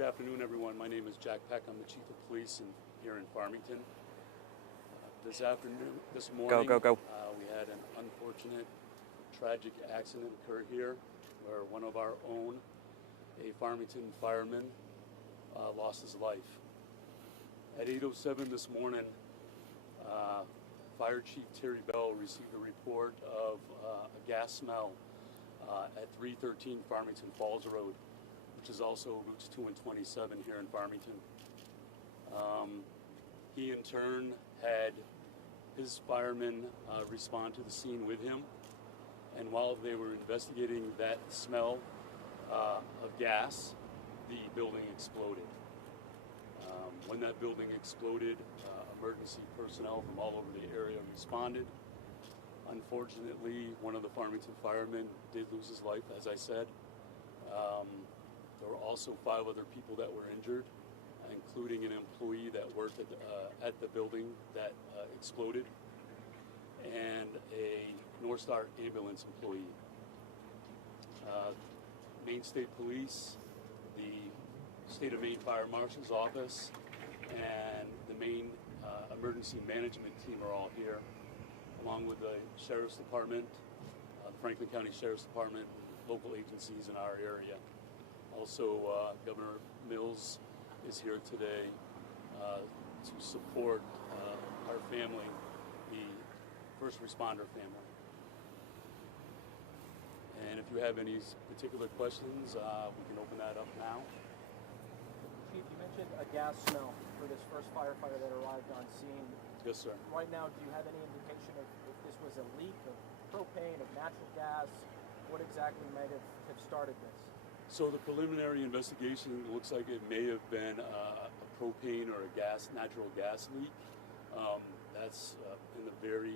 Good afternoon, everyone. My name is Jack Peck. I'm the Chief of Police here in Farmington. This morning, we had an unfortunate, tragic accident occur here where one of our own, a Farmington fireman, lost his life. At 8:07 this morning, Fire Chief Terry Bell received a report of a gas smell at 313 Farmington Falls Road, which is also routes 2 and 27 here in Farmington. He in turn had his firemen respond to the scene with him, and while they were investigating that smell of gas, the building exploded. When that building exploded, emergency personnel from all over the area responded. Unfortunately, one of the Farmington firemen did lose his life, as I said. There were also 5 other people that were injured, including an employee that worked at the building that exploded, and a North Star ambulance employee. Maine State Police, the State of Maine Fire Marshal's Office, and the Maine Emergency Management Team are all here, along with the Sheriff's Department, the Franklin County Sheriff's Department, local agencies in our area. Also, Governor Mills is here today to support our family, the first responder family. And if you have any particular questions, we can open that up now. Chief, you mentioned a gas smell for this first firefighter that arrived on scene. Yes, sir. Right now, do you have any indication of if this was a leak of propane, of natural gas? What exactly might have started this? So the preliminary investigation looks like it may have been a propane or a natural gas leak. That's in the very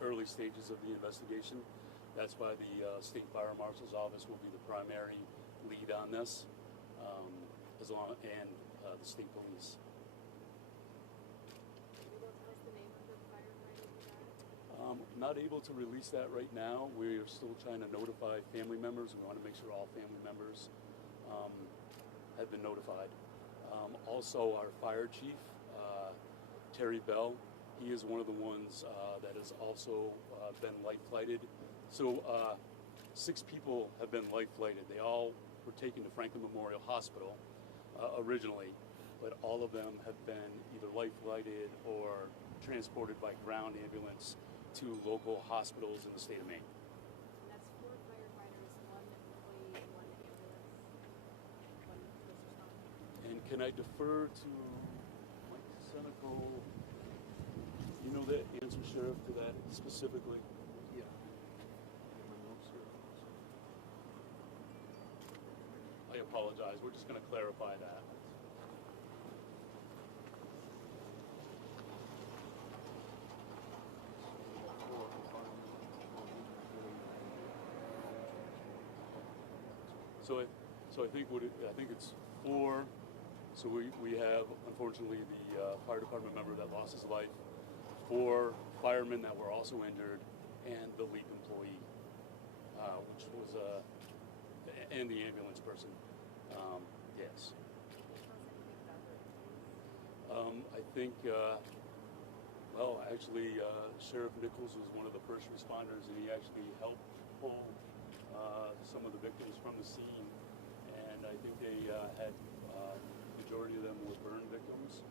early stages of the investigation. That's why the State Fire Marshal's Office will be the primary lead on this, and the State Police. Not able to release that right now. We're still trying to notify family members. We want to make sure all family members have been notified. Also, our fire chief, Terry Bell, he is one of the ones that has also been life flighted. So 6 people have been life flighted. They all were taken to Franklin Memorial Hospital originally, but all of them have been either life flighted or transported by ground ambulance to local hospitals in the state of Maine. And that's 4 firefighters, 1 employee, 1 ambulance, 1 first responder. And can I defer to Mike Senecal? You know the answer, Sheriff, to that specifically? Yeah. I apologize. We're just going to clarify that. So I think it's 4. So we have, unfortunately, the fire department member that lost his life, 4 firemen that were also injured, and the leak employee, which was and the ambulance person. Yes. I think. Actually, Sheriff Nichols was one of the first responders, and he actually helped pull some of the victims from the scene. And I think they had majority of them were burn victims,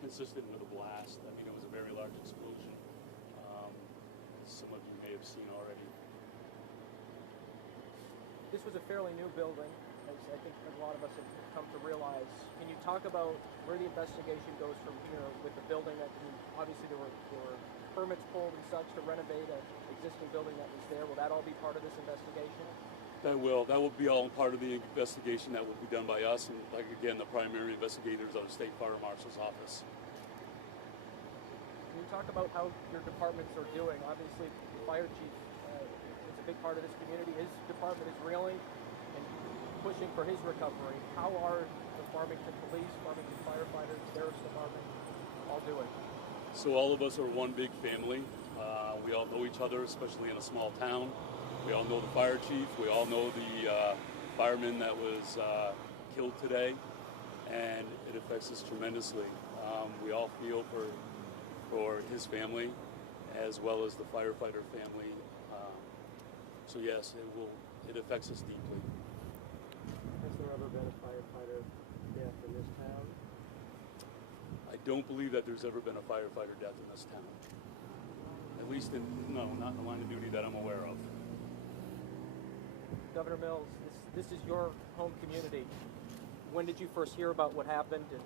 consistent with a blast. I mean, it was a very large explosion. Some of you may have seen already. This was a fairly new building, as I think a lot of us have come to realize. Can you talk about where the investigation goes from here with the building that, obviously there were permits pulled and such to renovate an existing building that was there. Will that all be part of this investigation? That will be all part of the investigation that will be done by us, and like again, the primary investigators are the State Fire Marshal's Office. Can you talk about how your departments are doing? Obviously, the fire chief is a big part of this community. His department is reeling and pushing for his recovery. How are the Farmington Police, Farmington Firefighters, Sheriff's Department all doing? So all of us are one big family. We all know each other, especially in a small town. We all know the fire chief. We all know the fireman that was killed today. and it affects us tremendously. We all feel for his family as well as the firefighter family. So yes, it affects us deeply. Has there ever been a firefighter death in this town? I don't believe that there's ever been a firefighter death in this town. At least not in the line of duty that I'm aware of. Governor Mills, this is your home community. When did you first hear about what happened? And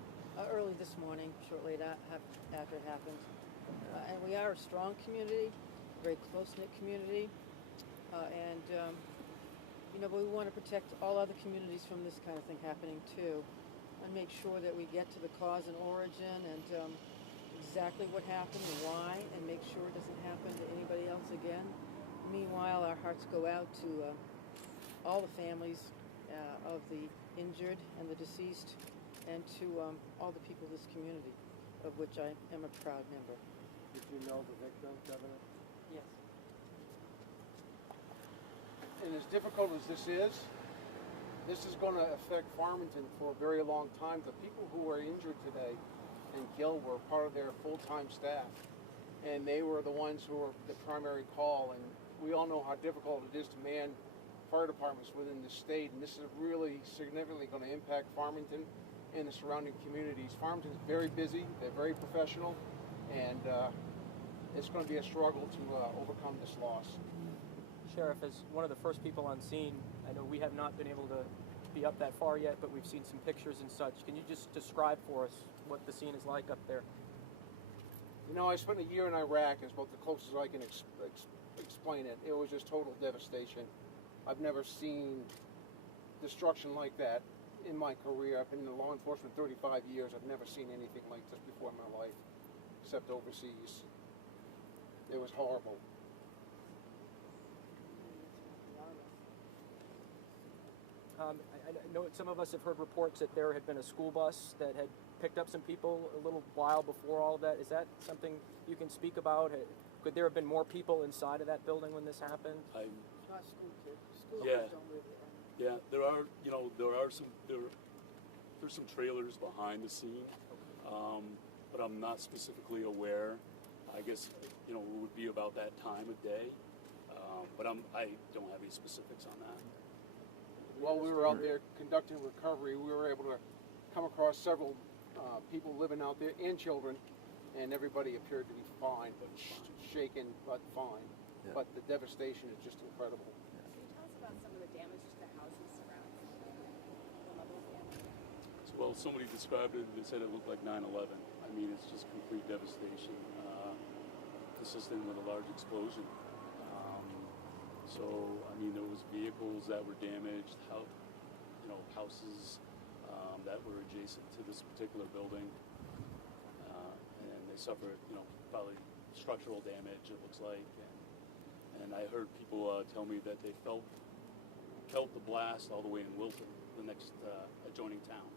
Early this morning, shortly after it happened. And we are a strong community, very close-knit community. But we want to protect all other communities from this kind of thing happening too, and make sure that we get to the cause and origin and exactly what happened and why, and make sure it doesn't happen to anybody else again. Meanwhile, our hearts go out to all the families of the injured and the deceased, and to all the people of this community, of which I am a proud member. Did you know the victim, Governor? Yes. And as difficult as this is going to affect Farmington for a very long time. The people who were injured today and killed were part of their full-time staff, and they were the ones who were the primary call. And we all know how difficult it is to man fire departments within the state, and this is really significantly going to impact Farmington and the surrounding communities. Farmington's very busy, they're very professional, and it's going to be a struggle to overcome this loss. Sheriff, as one of the first people on scene, I know we have not been able to be up that far yet, but we've seen some pictures and such. Can you just describe for us what the scene is like up there? You know, I spent a year in Iraq. It's about the closest I can explain it. It was just total devastation. I've never seen destruction like that in my career. I've been in law enforcement 35 years. I've never seen anything like this before in my life, except overseas. It was horrible. I know some of us have heard reports that there had been a school bus that had picked up some people a little while before all of that. Is that something you can speak about? Could there have been more people inside of that building when this happened? It's not school kids. School Yeah. kids don't live there. Yeah, there's some trailers behind the scene, but I'm not specifically aware. I guess it would be about that time of day, but I don't have any specifics on that. While we were out there conducting recovery, we were able to come across several people living out there and children, and everybody appeared to be fine, but shaken but fine. Yeah. But the devastation is just incredible. Can you tell us about some of the damage to the houses surrounding the level of damage? Well, somebody described it. They said it looked like 9/11. I mean, it's just complete devastation, consistent with a large explosion. So, I mean, there was vehicles that were damaged, houses that were adjacent to this particular building, and they suffered, probably structural damage. It looks like, and I heard people tell me that they felt the blast all the way in Wilton, the next adjoining town.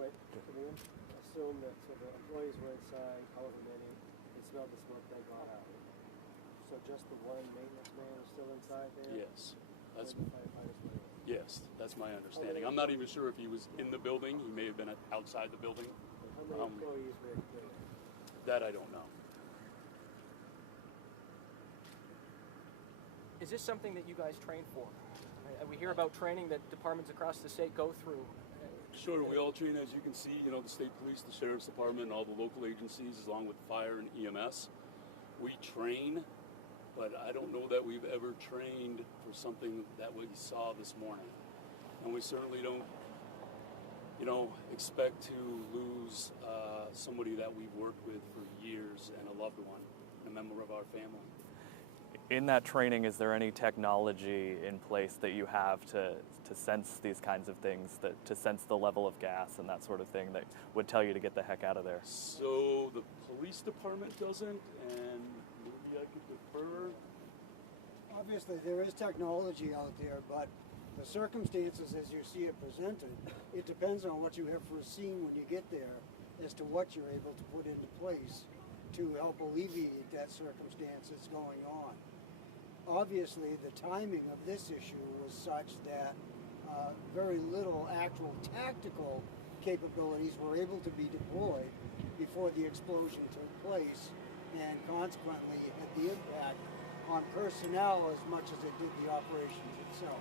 Wait, can we assume that so the employees were inside, however many, they smelled the smoke, they got out. So just the one maintenance man is still inside there? Yes, that's When the firefighters went in? yes, that's my understanding. I'm not even sure if he was in the building. He may have been outside the building. And how many employees were there? That I don't know. Is this something that you guys train for? We hear about training that departments across the state go through. Sure, we all train, as you can see, the state police, the sheriff's department, and all the local agencies, along with fire and EMS. We train, but I don't know that we've ever trained for something that we saw this morning. And we certainly don't, expect to lose somebody that we've worked with for years and a loved one, a member of our family. In that training, is there any technology in place that you have to sense these kinds of things, to sense the level of gas and that sort of thing that would tell you to get the heck out of there? So the police department doesn't, and maybe I could defer. Obviously, there is technology out there, but the circumstances as you see it presented, it depends on what you have foreseen when you get there as to what you're able to put into place to help alleviate that circumstance that's going on. Obviously, the timing of this issue was such that very little actual tactical capabilities were able to be deployed before the explosion took place, and consequently it had the impact on personnel as much as it did the operations itself.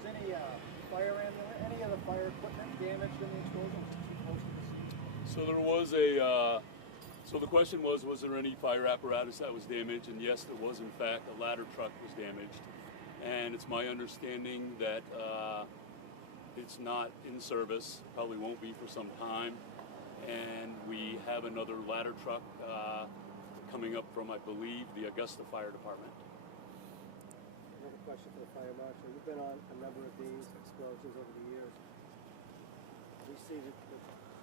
Is any any of the fire equipment damaged in the explosion? So there was a. So the question was there any fire apparatus that was damaged? And yes, there was. In fact, a ladder truck was damaged, and it's my understanding that it's not in service. Probably won't be for some time. And we have another ladder truck coming up from, I believe, the Augusta Fire Department. Another question for the fire marshal. You've been on a number of these explosions over the years. We see that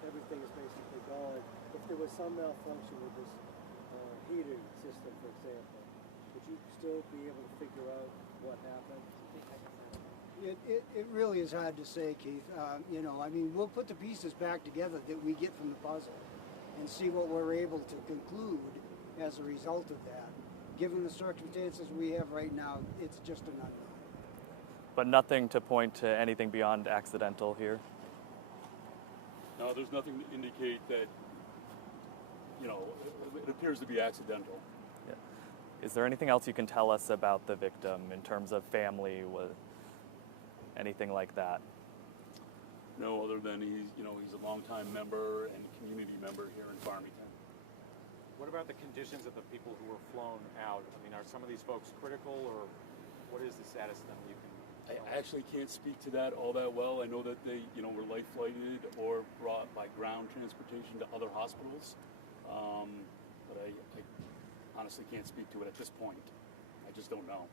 everything is basically gone. If there was some malfunction with this heating system, for example, would you still be able to figure out what happened? It really is hard to say, Keith. You know, I mean, we'll put the pieces back together that we get from the puzzle and see what we're able to conclude as a result of that. Given the circumstances we have right now, it's just an unknown. But nothing to point to anything beyond accidental here? No, there's nothing to indicate that, you know, it appears to be accidental. Yeah. Is there anything else you can tell us about the victim in terms of family, anything like that? No, other than he's a longtime member and community member here in Farmington. What about the conditions of the people who were flown out? I mean, are some of these folks critical, or what is the status of them? You can. I actually can't speak to that all that well. I know that they, were life flighted or brought by ground transportation to other hospitals, but I honestly can't speak to it at this point. I just don't know.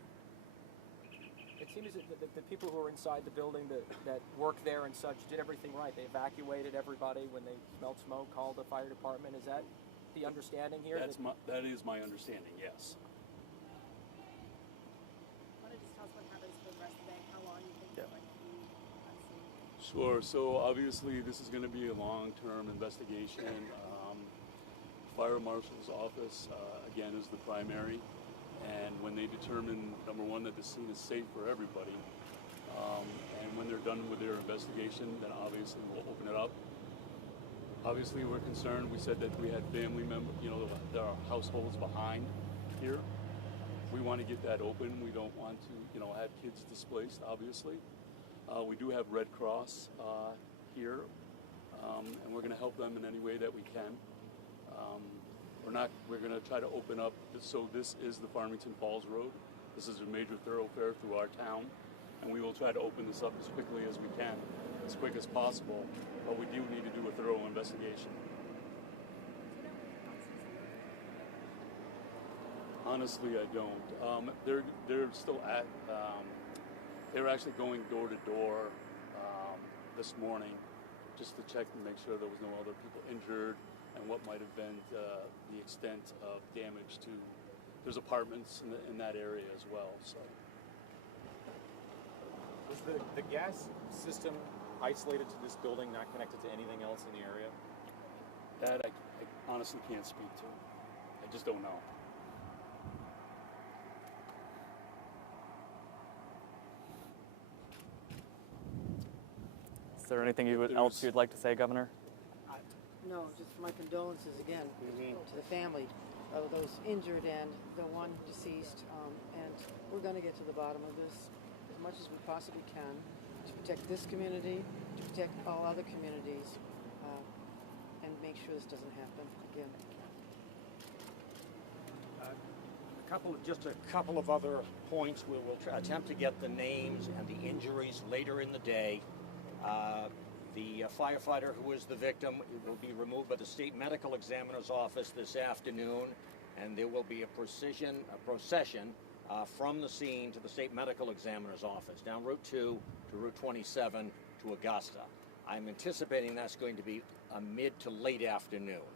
It seems that the people who were inside the building that work there and such did everything right. They evacuated everybody when they smelled smoke, called the fire department. Is that the understanding here? That is my understanding, yes. Want to just tell us what happens for the rest of the day? How long you think you're going to be on scene? Sure. So obviously this is going to be a long-term investigation. Fire marshal's office, again, is the primary. And when they determine, number one, that the scene is safe for everybody, and when they're done with their investigation, then obviously we'll open it up. Obviously, we're concerned. We said that we had family members, there are households behind here. We want to get that open. We don't want to, have kids displaced, obviously. We do have Red Cross here, and we're going to help them in any way that we can. We're going to try to open up, so this is the Farmington Falls Road. This is a major thoroughfare through our town, and we will try to open this up as quickly as we can, as quick as possible, but we do need to do a thorough investigation. Honestly, I don't. They're still at, they were actually going door to door this morning just to check and make sure there was no other people injured, and what might have been the extent of damage to. There's apartments in that area as well. So. Was the gas system isolated to this building, not connected to anything else in the area? That I honestly can't speak to. I just don't know. Is there anything else you'd like to say, Governor? No, just my condolences again to the family of those injured and the one deceased. And we're going to get to the bottom of this as much as we possibly can to protect this community, to protect all other communities, and make sure this doesn't happen again. Just a couple of other points. We'll attempt to get the names and the injuries later in the day. The firefighter who is the victim will be removed by the state medical examiner's office this afternoon, and there will be a procession from the scene to the state medical examiner's office, down Route 2 to Route 27 to Augusta. I'm anticipating that's going to be a mid to late afternoon.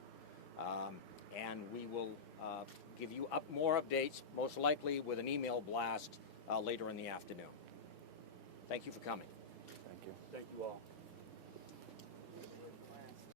And we will give you more updates, most likely with an email blast later in the afternoon. Thank you for coming. Thank you. Thank you all.